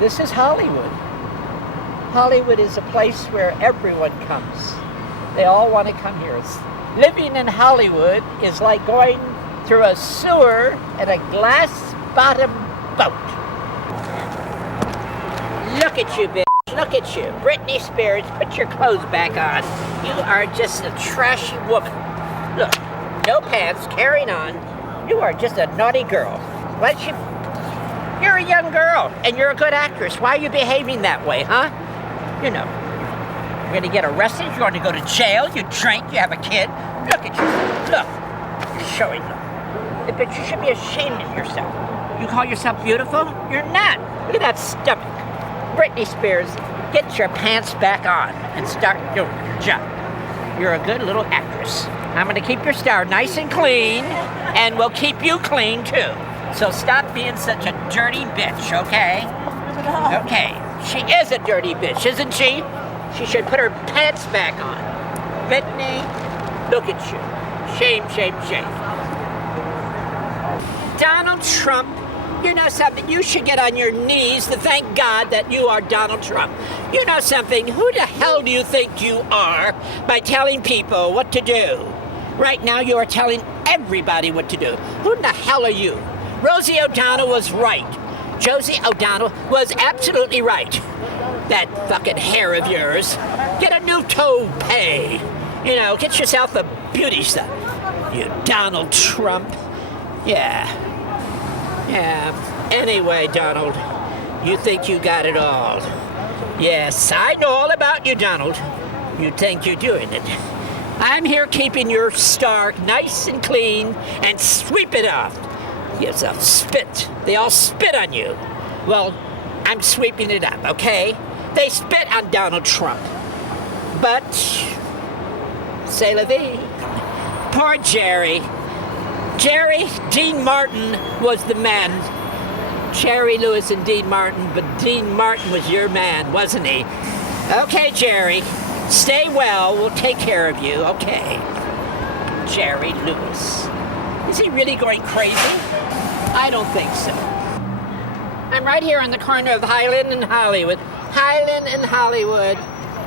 This is Hollywood. Hollywood is a place where everyone comes. They all want to come here. Living in Hollywood is like going through a sewer in a glass-bottom boat. Look at you, bitch. Look at you. Britney Spears, put your clothes back on. You are just a trashy woman. Look, no pants, carrying on. You are just a naughty girl. You're a young girl, and you're a good actress. Why are you behaving that way, huh? You know, you're going to get arrested, you're going to go to jail, you drink, you have a kid. Look at you. Look. You're showing them. But you should be ashamed of yourself. You call yourself beautiful? You're not. Look at that stomach. Britney Spears, get your pants back on and start doing your job. You're a good little actress. I'm going to keep your star nice and clean, and we'll keep you clean, too. So stop being such a dirty bitch, okay? Okay. She is a dirty bitch, isn't she? She should put her pants back on. Britney, look at you. Shame, shame, shame. Donald Trump, you know something? You should get on your knees to thank God that you are Donald Trump. You know something? Who the hell do you think you are by telling people what to do? Right now you are telling everybody what to do. Who the hell are you? Rosie O'Donnell was right. Josie O'Donnell was absolutely right. That fucking hair of yours. Get a new toupee. You know, get yourself a beauty stuff. You Donald Trump. Yeah. Anyway, Donald, you think you got it all. Yes, I know all about you, Donald. You think you're doing it. I'm here keeping your star nice and clean and sweep it off. Yes, I'll spit. They all spit on you. Well, I'm sweeping it up, okay? They spit on Donald Trump. But, c'est la vie. Poor Jerry. Dean Martin was the man. Jerry Lewis and Dean Martin, but Dean Martin was your man, wasn't he? Okay, Jerry, stay well. We'll take care of you, okay? Jerry Lewis. Is he really going crazy? I don't think so. I'm right here on the corner of Highland and Hollywood. Highland and Hollywood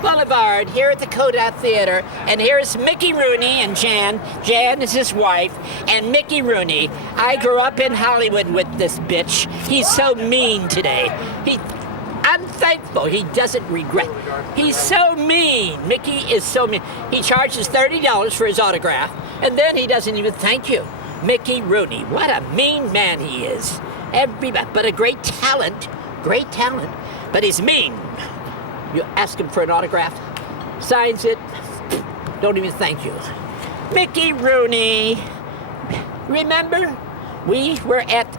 Boulevard, here at the Kodak Theater. And here's Mickey Rooney and Jan. Jan is his wife, and Mickey Rooney. I grew up in Hollywood with this bitch. He's so mean today. I'm thankful he doesn't regret. He's so mean. Mickey is so mean. He charges $30 for his autograph, and then he doesn't even thank you. Mickey Rooney, what a mean man he is. But a great talent, but he's mean. You ask him for an autograph, signs it, don't even thank you. Mickey Rooney, remember? We were at,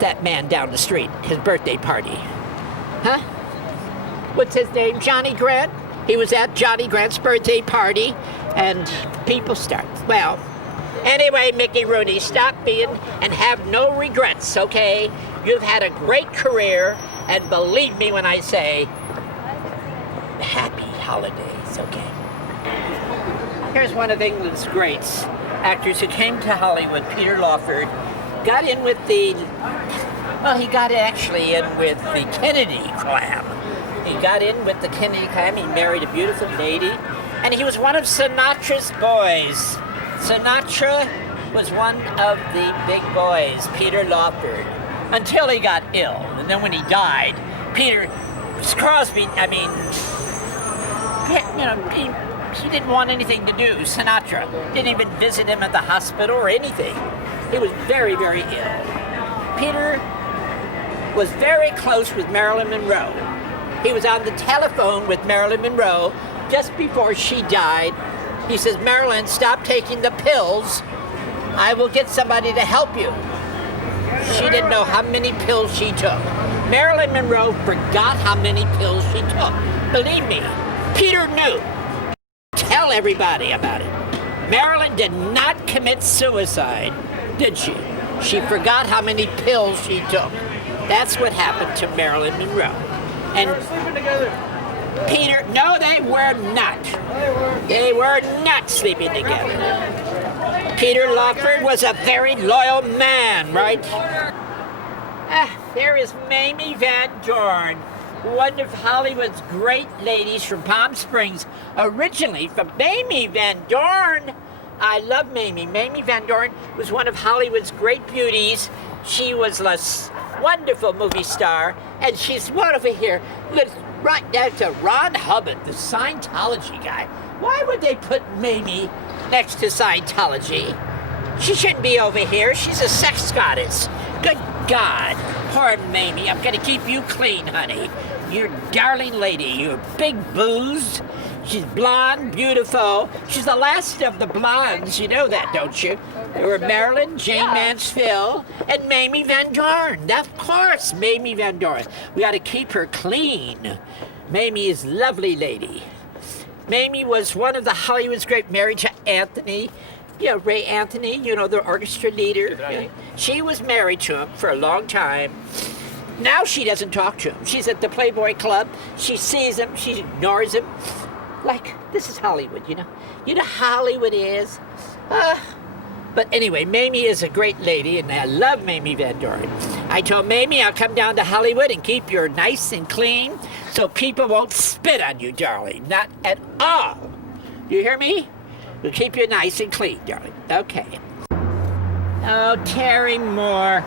that man down the street, his birthday party. Huh? What's his name? Johnny Grant? He was at Johnny Grant's birthday party, and people start, well, anyway, Mickey Rooney, stop being and have no regrets, okay? You've had a great career, and believe me when I say, happy holidays, okay? Here's one of England's greats actors who came to Hollywood, Peter Lawford, got in with he got actually in with the Kennedy clan. He got in with the Kennedy clan, he married a beautiful lady, and he was one of Sinatra's boys. Sinatra was one of the big boys, Peter Lawford, until he got ill. And then when he died, Crosby, he didn't want anything to do. Sinatra didn't even visit him at the hospital or anything. He was very, very ill. Peter was very close with Marilyn Monroe. He was on the telephone with Marilyn Monroe just before she died. He says, Marilyn, stop taking the pills. I will get somebody to help you. She didn't know how many pills she took. Marilyn Monroe forgot how many pills she took. Believe me, Peter knew. Tell everybody about it. Marilyn did not commit suicide, did she? She forgot how many pills she took. That's what happened to Marilyn Monroe. And they were sleeping together. Peter, no, they were not. They were not sleeping together. Peter Lawford was a very loyal man, right? There is Mamie Vandoorne, one of Hollywood's great ladies from Palm Springs, originally from Mamie Vandoorne. I love Mamie. Mamie Vandoorne was one of Hollywood's great beauties. She was a wonderful movie star, and she's one over here. Look, right down to Ron Hubbard, the Scientology guy. Why would they put Mamie next to Scientology? She shouldn't be over here. She's a sex goddess. Good God. Poor Mamie. I'm going to keep you clean, honey. You're a darling lady. You're big booze. She's blonde, beautiful. She's the last of the blondes. You know that, don't you? There were Marilyn, Jane Mansfield, and Mamie Vandoorne. Of course, Mamie Vandoorne. We got to keep her clean. Mamie is a lovely lady. Mamie was one of the Hollywood's great, married to Anthony. You know, Ray Anthony, you know, the orchestra leader. Yeah. She was married to him for a long time. Now she doesn't talk to him. She's at the Playboy Club. She sees him. She ignores him. Like, this is Hollywood, you know. You know how Hollywood is. But anyway, Mamie is a great lady, and I love Mamie Vandoorne. I told Mamie I'll come down to Hollywood and keep you nice and clean so people won't spit on you, darling. Not at all. You hear me? We'll keep you nice and clean, darling. Okay. Oh, Terry Moore,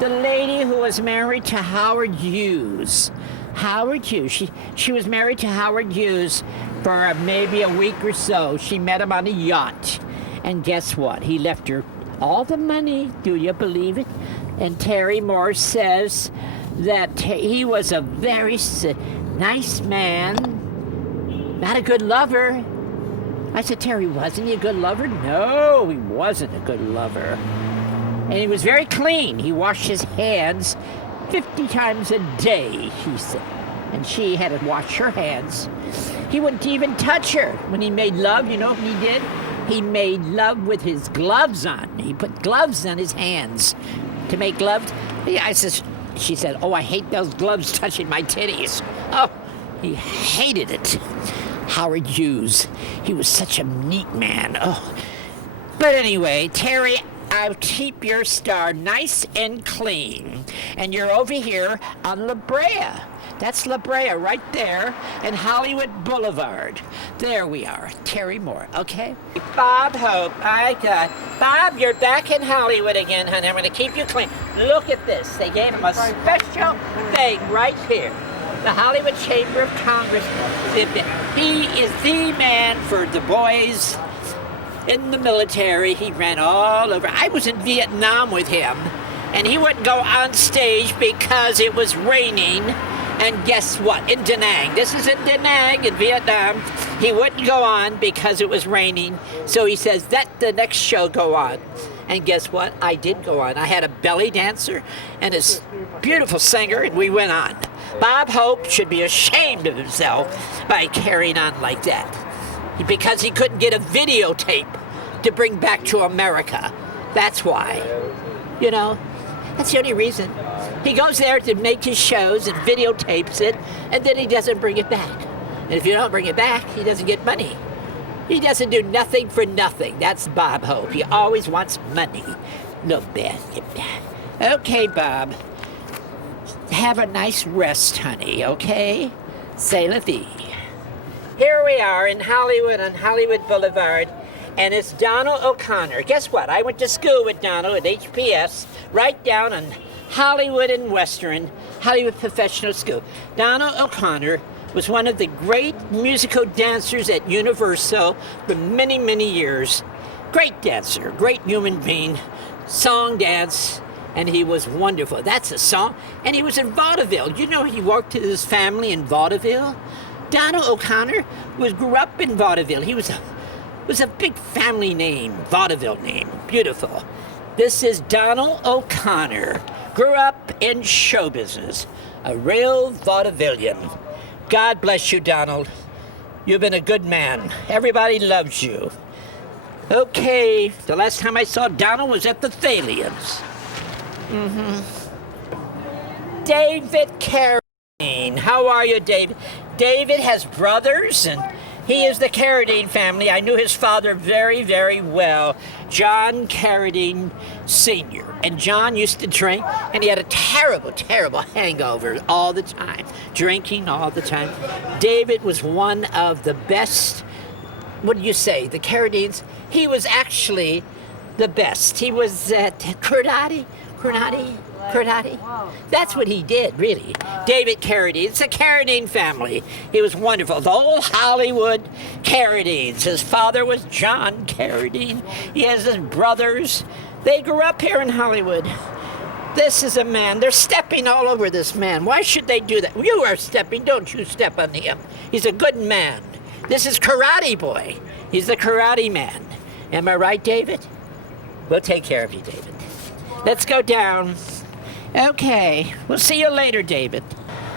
the lady who was married to Howard Hughes. Howard Hughes. She was married to Howard Hughes for maybe a week or so. She met him on a yacht. And guess what? He left her all the money. Do you believe it? And Terry Moore says that he was a very nice man, not a good lover. I said, Terry, wasn't he a good lover? No, he wasn't a good lover. And he was very clean. He washed his hands 50 times a day, he said. And she had to wash her hands. He wouldn't even touch her when he made love. You know what he did? He made love with his gloves on. He put gloves on his hands to make love. She said, oh, I hate those gloves touching my titties. Oh, he hated it. Howard Hughes. He was such a neat man. Oh. But anyway, Terry, I'll keep your star nice and clean. And you're over here on La Brea. That's La Brea right there and Hollywood Boulevard. There we are. Terry Moore, okay? Bob Hope, Bob, you're back in Hollywood again, honey. I'm going to keep you clean. Look at this. They gave him a special thing right here. The Hollywood Chamber of Congress. He is the man for the boys in the military. He ran all over. I was in Vietnam with him, and he wouldn't go on stage because it was raining. And guess what? In Da Nang. This is in Da Nang in Vietnam. He wouldn't go on because it was raining. So he says, let the next show go on. And guess what? I did go on. I had a belly dancer and a beautiful singer, and we went on. Bob Hope should be ashamed of himself by carrying on like that. Because he couldn't get a videotape to bring back to America. That's why. You know, that's the only reason. He goes there to make his shows and videotapes it, and then he doesn't bring it back. And if you don't bring it back, he doesn't get money. He doesn't do nothing for nothing. That's Bob Hope. He always wants money. No bad. Okay, Bob. Have a nice rest, honey, okay? C'est la vie. Here we are in Hollywood on Hollywood Boulevard, and it's Donald O'Connor. Guess what? I went to school with Donald at HPS, right down on Hollywood and Western, Hollywood Professional School. Donald O'Connor was one of the great musical dancers at Universal for many, many years. Great dancer, great human being, song, dance, and he was wonderful. That's a song. And he was in vaudeville. You know, he worked with his family in vaudeville. Donald O'Connor grew up in vaudeville. He was a big family name, vaudeville name. Beautiful. This is Donald O'Connor. Grew up in show business. A real vaudevillian. God bless you, Donald. You've been a good man. Everybody loves you. Okay, the last time I saw Donald was at the Thalians. David Carradine. How are you, David? David has brothers, and He is the Carradine family. I knew his father very, very well, John Carradine Sr. And John used to drink, and he had a terrible, terrible hangover all the time, drinking all the time. David was one of the best, what do you say, the Carradines? He was actually the best. He was Curdati. That's what he did, really. David Carradine. It's a Carradine family. He was wonderful. The old Hollywood Carradines. His father was John Carradine. He has his brothers. They grew up here in Hollywood. This is a man. They're stepping all over this man. Why should they do that? You are stepping. Don't you step on him. He's a good man. This is Karate Boy. He's the karate man. Am I right, David? We'll take care of you, David. Let's go down. Okay, we'll see you later, David.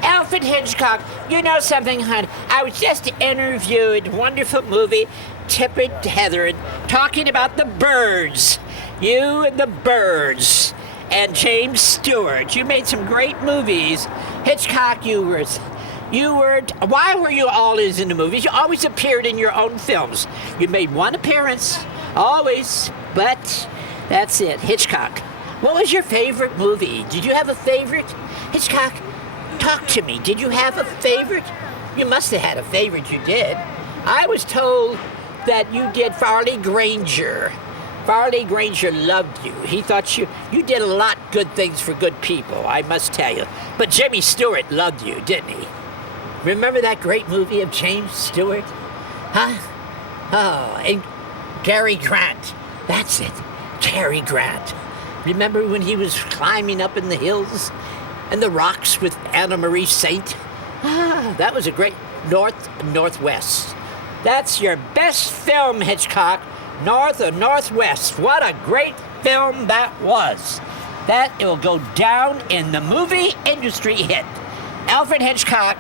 Alfred Hitchcock, you know something, hon? I was just interviewed, wonderful movie, Tippett Hetherin, talking about the birds. You and the birds. And James Stewart. You made some great movies. Hitchcock, why were you always in the movies? You always appeared in your own films. You made one appearance, always, but that's it. Hitchcock. What was your favorite movie? Did you have a favorite? Hitchcock, talk to me. Did you have a favorite? You must have had a favorite, you did. I was told that you did Farley Granger. Farley Granger loved you. He thought you did a lot good things for good people, I must tell you. But Jimmy Stewart loved you, didn't he? Remember that great movie of James Stewart? Huh? Oh, and Cary Grant. That's it. Cary Grant. Remember when he was climbing up in the hills and the rocks with Anna Marie Saint? Ah, that was a great Northwest. That's your best film, Hitchcock. North or Northwest. What a great film that was. That will go down in the movie industry hit. Alfred Hitchcock,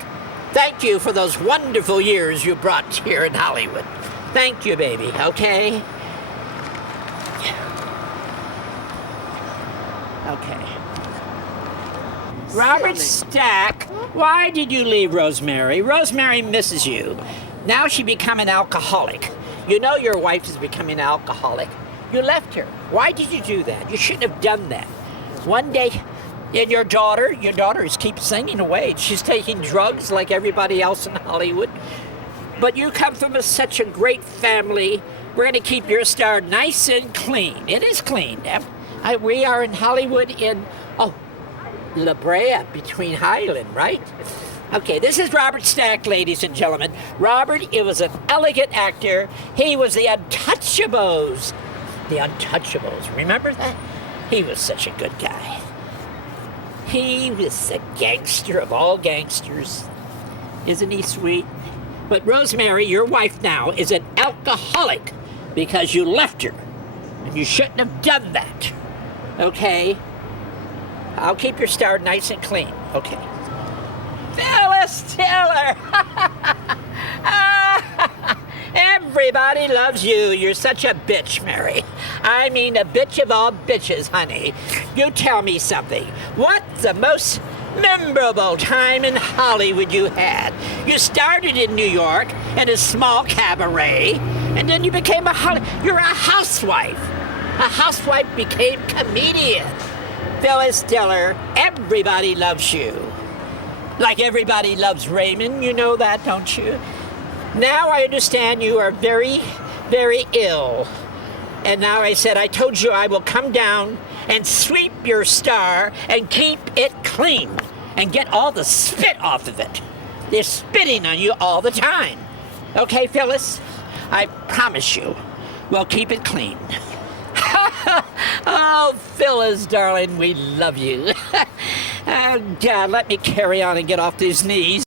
thank you for those wonderful years you brought here in Hollywood. Thank you, baby, okay? Okay. Robert Stack, why did you leave Rosemary? Rosemary misses you. Now she become an alcoholic. You know your wife is becoming an alcoholic. You left her. Why did you do that? You shouldn't have done that. One day, and your daughter is keep singing away. She's taking drugs like everybody else in Hollywood. But you come from such a great family. We're going to keep your star nice and clean. It is clean. We are in Hollywood in, La Brea, between Highland, right? Okay, this is Robert Stack, ladies and gentlemen. Robert, it was an elegant actor. He was the Untouchables. The Untouchables, remember that? He was such a good guy. He was the gangster of all gangsters. Isn't he sweet? But Rosemary, your wife now, is an alcoholic because you left her. And you shouldn't have done that. Okay? I'll keep your star nice and clean. Okay. Phyllis Tiller! Everybody loves you. You're such a bitch, Mary. I mean, a bitch of all bitches, honey. You tell me something. What's the most memorable time in Hollywood you had? You started in New York in a small cabaret, and then you became you're a housewife. A housewife became comedian. Phyllis Tiller, everybody loves you. Like everybody loves Raymond, you know that, don't you? Now I understand you are very, very ill. And now I told you I will come down and sweep your star and keep it clean and get all the spit off of it. They're spitting on you all the time. Okay, Phyllis? I promise you, we'll keep it clean. Oh, Phyllis, darling, we love you. Oh, God, let me carry on and get off these knees.